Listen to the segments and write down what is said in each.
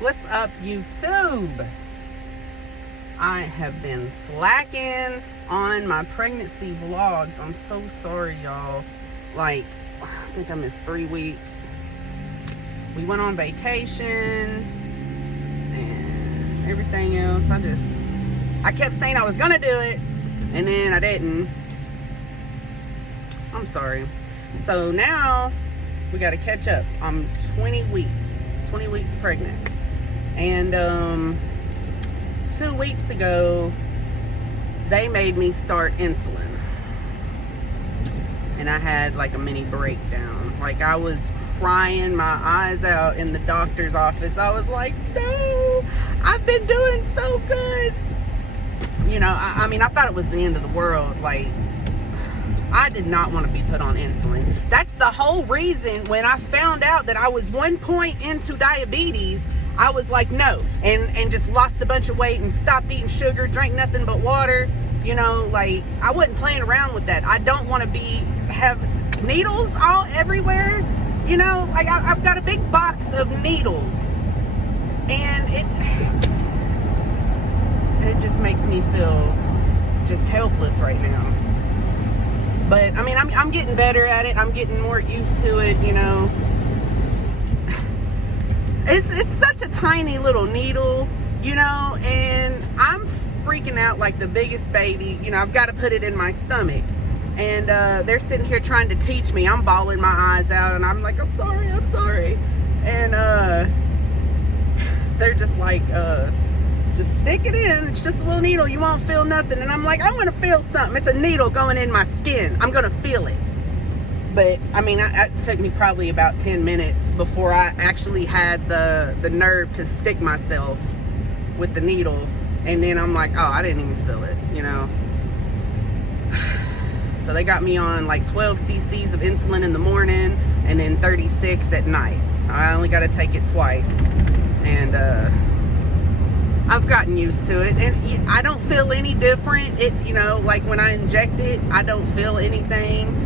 What's up, YouTube? I have been slacking on my pregnancy vlogs. I'm so sorry, y'all. Like, I think I missed 3 weeks. We went on vacation and everything else. I kept saying I was gonna do it, and then I didn't. I'm sorry. So now we gotta catch up. I'm 20 weeks pregnant. And 2 weeks ago, they made me start insulin. And I had like a mini breakdown. Like, I was crying my eyes out in the doctor's office. I was like, no, I've been doing so good. You know, I mean, I thought it was the end of the world. Like, I did not want to be put on insulin. That's the whole reason when I found out that I was 1 point into diabetes, I was like, no, and just lost a bunch of weight and stopped eating sugar, drank nothing but water. You know, like, I wasn't playing around with that. I don't want to have needles all everywhere. You know, like, I've got a big box of needles, and it just makes me feel just helpless right now. But I mean, I'm getting better at it. I'm getting more used to it, you know. It's such a tiny little needle, you know, and I'm freaking out like the biggest baby. You know, I've got to put it in my stomach. And they're sitting here trying to teach me. I'm bawling my eyes out, and I'm like, I'm sorry. And they're just like, just stick it in. It's just a little needle. You won't feel nothing. And I'm like, I'm going to feel something. It's a needle going in my skin. I'm going to feel it. But, I mean, it took me probably about 10 minutes before I actually had the nerve to stick myself with the needle. And then I'm like, oh, I didn't even feel it, you know. So they got me on like 12 cc's of insulin in the morning and then 36 at night. I only got to take it twice. And I've gotten used to it. And I don't feel any different. You know, like when I inject it, I don't feel anything.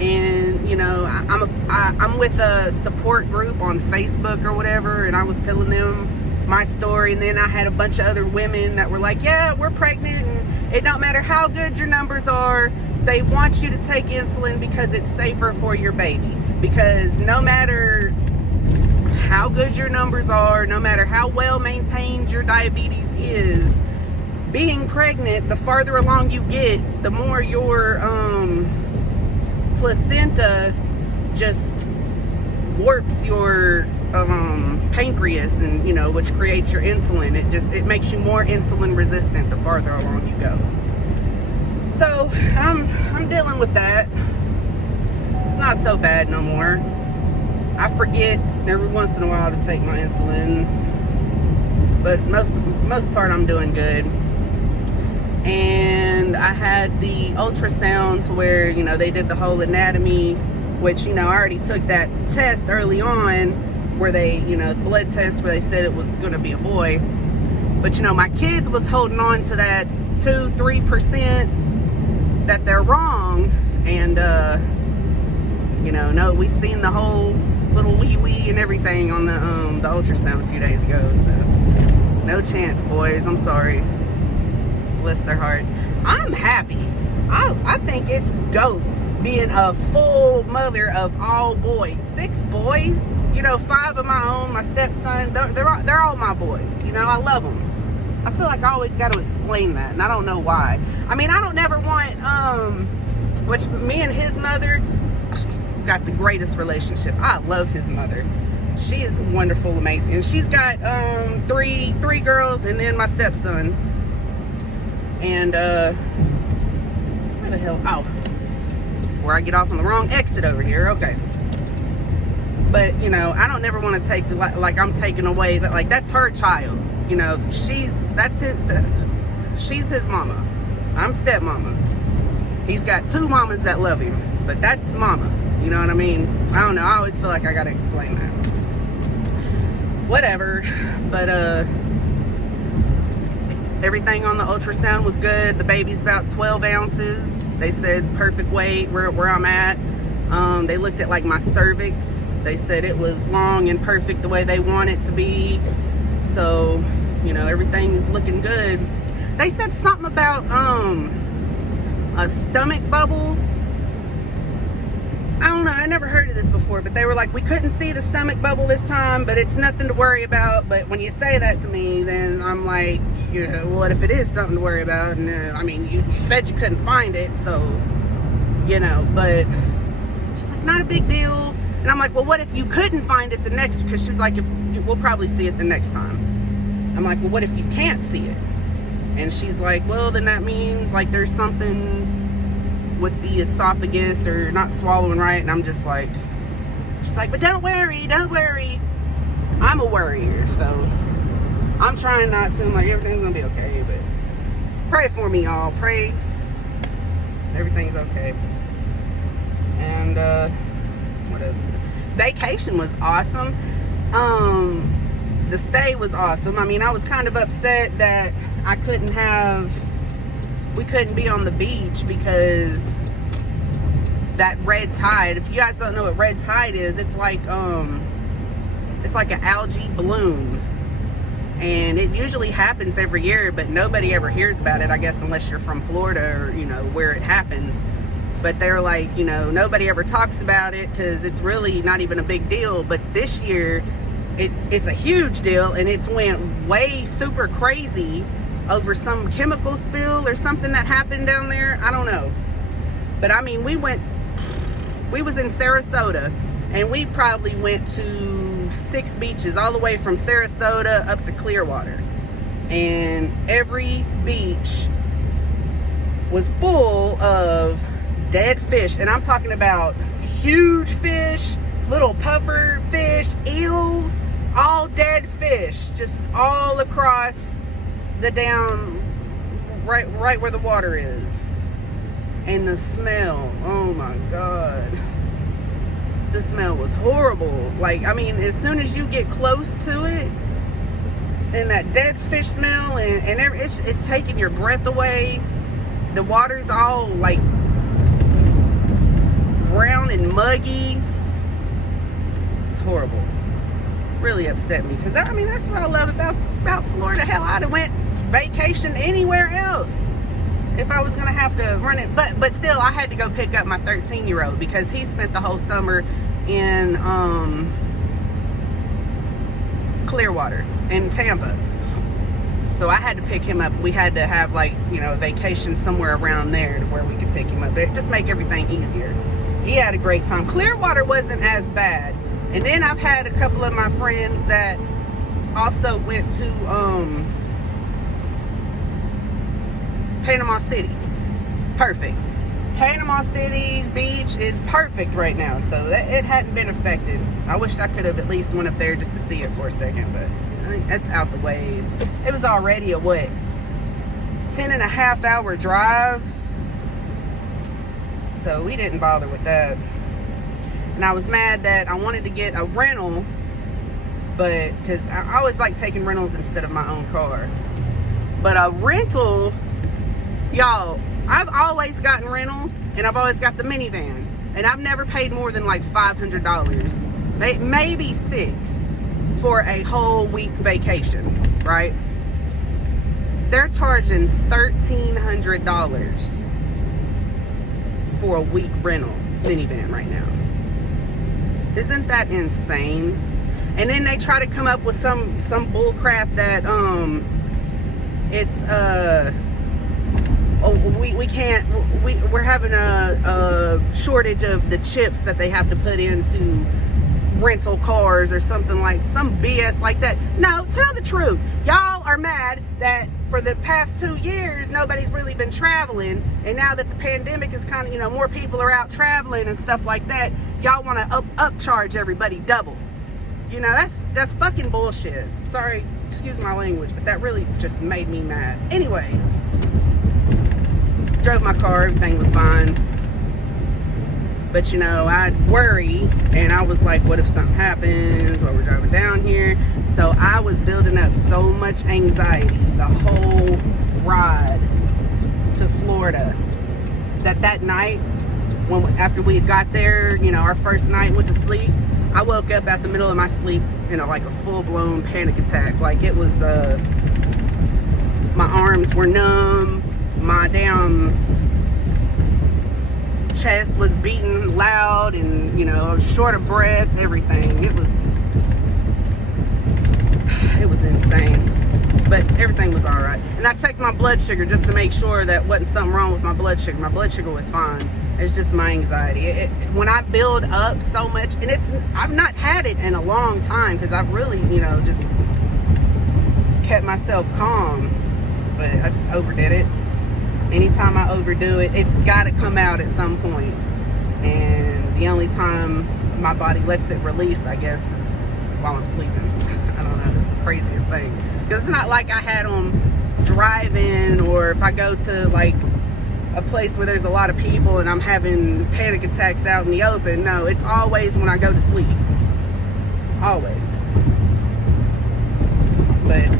And, you know, I'm with a support group on Facebook or whatever, and I was telling them my story, and then I had a bunch of other women that were like, yeah, we're pregnant, and it don't matter how good your numbers are, they want you to take insulin because it's safer for your baby. Because no matter how good your numbers are, no matter how well maintained your diabetes is, being pregnant, the farther along you get, the more your placenta just warps your pancreas, and you know, which creates your insulin. It makes you more insulin resistant the farther along you go. So I'm dealing with that. It's not so bad no more. I forget every once in a while to take my insulin, but most part I'm doing good. And I had the ultrasound to where, you know, they did the whole anatomy, which, you know, I already took that test early on where they, you know, the blood test where they said it was going to be a boy. But, you know, my kids was holding on to that 2-3% that they're wrong. And, you know, no, we seen the whole little wee and everything on the ultrasound a few days ago. So, no chance, boys. I'm sorry. Bless their hearts. I'm happy. I think it's dope being a full mother of all boys. 6 boys, you know, 5 of my own, my stepson, they're all my boys. You know, I love them. I feel like I always got to explain that, and I don't know why. I mean, I don't never want, which me and his mother got the greatest relationship. I love his mother. She is wonderful, amazing. And she's got three girls, and then my stepson. And where the hell? Oh, where I get off on the wrong exit over here. Okay. But, you know, I don't never want to take like I'm taking away that, like, that's her child. You know, she's his mama. I'm stepmama. He's got 2 mamas that love him, but that's mama. You know what I mean? I don't know. I always feel like I gotta explain that. Whatever. But everything on the ultrasound was good. The baby's about 12 ounces. They said perfect weight where I'm at. They looked at like my cervix. They said it was long and perfect the way they want it to be. So, you know, everything is looking good. They said something about a stomach bubble. I don't know, I never heard of this before, but they were like, we couldn't see the stomach bubble this time, but it's nothing to worry about. But when you say that to me, then I'm like, you know, what if it is something to worry about? And I mean, you said you couldn't find it, so, you know, but she's like, not a big deal. And I'm like, well, what if you couldn't find it the next, because she was like, we'll probably see it the next time. I'm like, well, what if you can't see it? And she's like, well, then that means like there's something with the esophagus or not swallowing right. And I'm just like, she's like, but don't worry, I'm a worrier, so I'm trying not to. I'm like, everything's gonna be okay, but pray for me, y'all. Pray everything's okay. And what else? Vacation was awesome. The stay was awesome. I mean, I was kind of upset that we couldn't be on the beach because that red tide. If you guys don't know what red tide is, it's like an algae bloom, and it usually happens every year, but nobody ever hears about it, I guess, unless you're from Florida or, you know, where it happens. But they're like, you know, nobody ever talks about it because it's really not even a big deal. But this year it's a huge deal, and it's went way super crazy over some chemical spill or something that happened down there. I don't know. But I mean, we was in Sarasota, and we probably went to 6 beaches all the way from Sarasota up to Clearwater. And every beach was full of dead fish. And I'm talking about huge fish, little puffer fish, eels, all dead fish, just all across the down, right where the water is. And the smell, oh my God, the smell was horrible. Like, I mean, as soon as you get close to it, and that dead fish smell, and it's taking your breath away. The water's all like brown and muggy. It's horrible. Really upset me, because I mean, that's what I love about Florida. Hell, I'd have went vacation anywhere else if I was gonna have to run it, but still, I had to go pick up my 13-year-old because he spent the whole summer in Clearwater in Tampa. So I had to pick him up. We had to have, like, you know, a vacation somewhere around there to where we could pick him up. But just make everything easier. He had a great time. Clearwater wasn't as bad. And then I've had a couple of my friends that also went to Panama City. Perfect. Panama City beach is perfect right now, so it hadn't been affected. I wish I could have at least went up there just to see it for a second, but I think that's out the way. It was already a 10.5-hour drive, so we didn't bother with that. And I was mad that I wanted to get a rental, but because I always like taking rentals instead of my own car. But a rental, y'all, I've always gotten rentals, and I've always got the minivan, and I've never paid more than like $500, maybe $600 for a whole week vacation, right? They're charging $1,300 for a week rental minivan right now. Isn't that insane? And then they try to come up with some bull crap that we're having a shortage of the chips that they have to put into rental cars or something, like some BS like that. No, tell the truth. Y'all are mad that for the past 2 years nobody's really been traveling, and now that the pandemic is kind of, you know, more people are out traveling and stuff like that, y'all want to upcharge everybody double. You know, that's fucking bullshit. Sorry, excuse my language, but that really just made me mad. Anyways, drove my car, everything was fine. But, you know, I'd worry, and I was like, what if something happens while we're driving down here? So I was building up so much anxiety the whole ride to Florida that night, after we got there, you know, our first night went to sleep, I woke up at the middle of my sleep in like a full-blown panic attack. Like it was, my arms were numb, my damn chest was beating loud, and you know, I was short of breath, everything. It was insane, but everything was all right. And I checked my blood sugar just to make sure that wasn't something wrong with my blood sugar. My blood sugar was fine. It's just my anxiety. When I build up so much, and I've not had it in a long time, because I've really, you know, just kept myself calm, but I just overdid it. Anytime I overdo it, it's got to come out at some point. And the only time my body lets it release, I guess, is while I'm sleeping. I don't know, it's the craziest thing. Because it's not like I had them driving, or if I go to like a place where there's a lot of people and I'm having panic attacks out in the open. No, it's always when I go to sleep. Always. But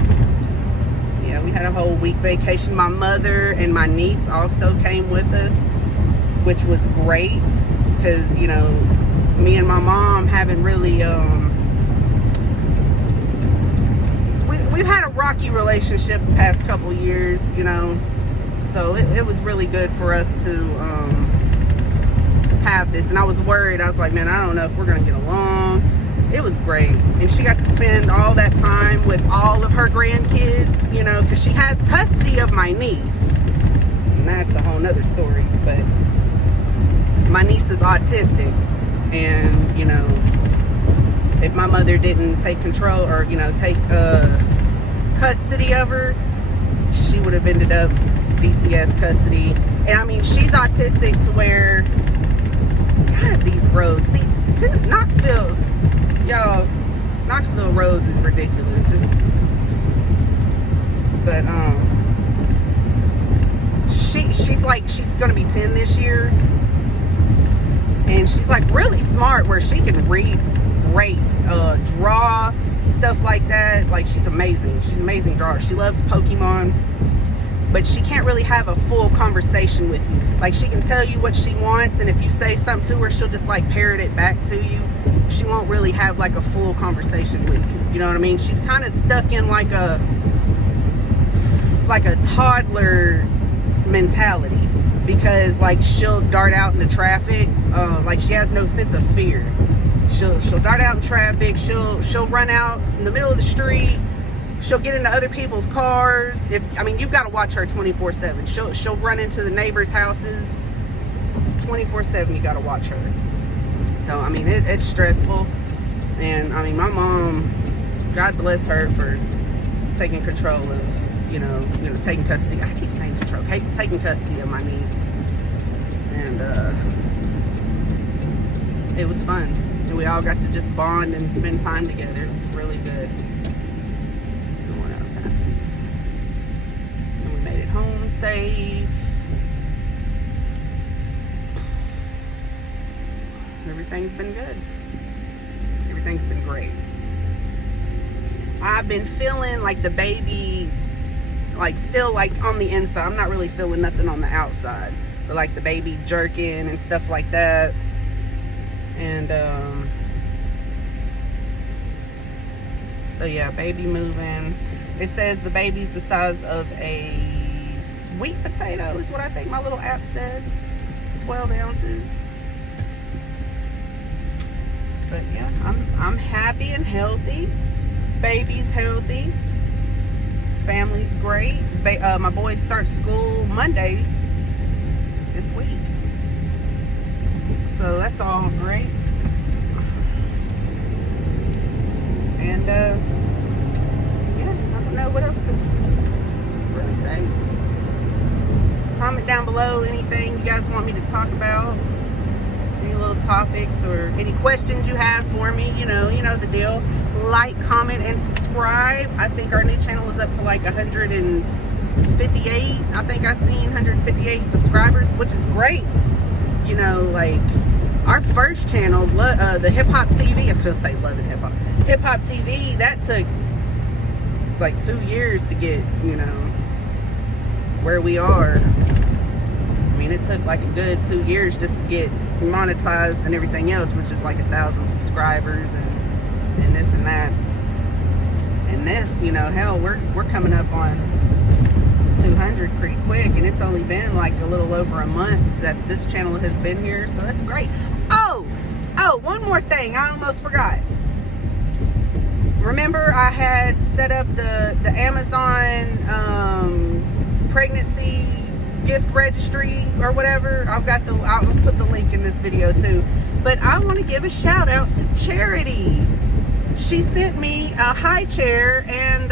yeah, we had a whole week vacation. My mother and my niece also came with us, which was great, because you know, me and my mom haven't really we've had a rocky relationship the past couple years, you know, so it was really good for us to have this. And I was worried. I was like, man, I don't know if we're gonna get along. It was great, and she got to spend all that time with all of her grandkids, you know, because she has custody of my niece, and that's a whole nother story. But my niece is autistic, and you know, if my mother didn't take control, or you know, take custody of her, she would have ended up DCS custody. And I mean, she's autistic to where, God, these roads, see, to Knoxville, y'all, Knoxville roads is ridiculous. Just, but she's like, she's gonna be 10 this year, and she's like really smart, where she can read great, draw, stuff like that. Like, she's amazing. She's an amazing drawer. She loves Pokemon, but she can't really have a full conversation with you. Like, she can tell you what she wants, and if you say something to her, she'll just like parrot it back to you. She won't really have like a full conversation with you. You know what I mean? She's kind of stuck in like a toddler mentality, because like she'll dart out into traffic. Like, she has no sense of fear. She'll dart out in traffic. She'll run out in the middle of the street. She'll get into other people's cars. I mean, you've got to watch her 24/7. She'll run into the neighbors' houses 24/7. You got to watch her. So I mean, it's stressful. And I mean, my mom, God bless her for taking control of, you know, taking custody. I keep saying control. Taking custody of my niece, and it was fun. And we all got to just bond and spend time together. It was really good. And what else happened? And we made it home safe. Everything's been good. Everything's been great. I've been feeling like the baby, like still like on the inside. I'm not really feeling nothing on the outside, but like the baby jerking and stuff like that. And so yeah, baby moving. It says the baby's the size of a sweet potato is what I think my little app said. 12 ounces. But yeah, I'm happy and healthy. Baby's healthy. Family's great. My boys start school Monday this week. So that's all great. And yeah, I don't know what else to really say. Comment down below anything you guys want me to talk about. Any little topics or any questions you have for me. You know the deal. Like, comment, and subscribe. I think our new channel is up to like 158. I think I've seen 158 subscribers, which is great. You know, like our first channel, the Hip Hop TV, I'm supposed to say Love and Hip Hop. Hip Hop TV, that took like 2 years to get, you know, where we are. I mean, it took like a good 2 years just to get monetized and everything else, which is like 1,000 subscribers and this and that. And this, you know, hell, we're coming up on 200 pretty quick, and it's only been like a little over a month that this channel has been here, so that's great. Oh, one more thing, I almost forgot. Remember I had set up the Amazon pregnancy gift registry or whatever. I'll put the link in this video too. But I want to give a shout out to Charity. She sent me a high chair and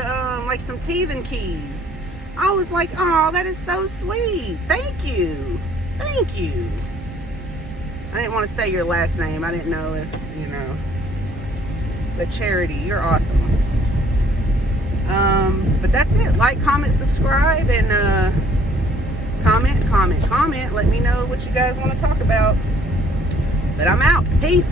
like some teething keys. I was like, oh, that is so sweet. Thank you. Thank you. I didn't want to say your last name. I didn't know if, you know. But Charity, you're awesome. But that's it. Like, comment, subscribe, and comment. Let me know what you guys want to talk about. But I'm out. Peace.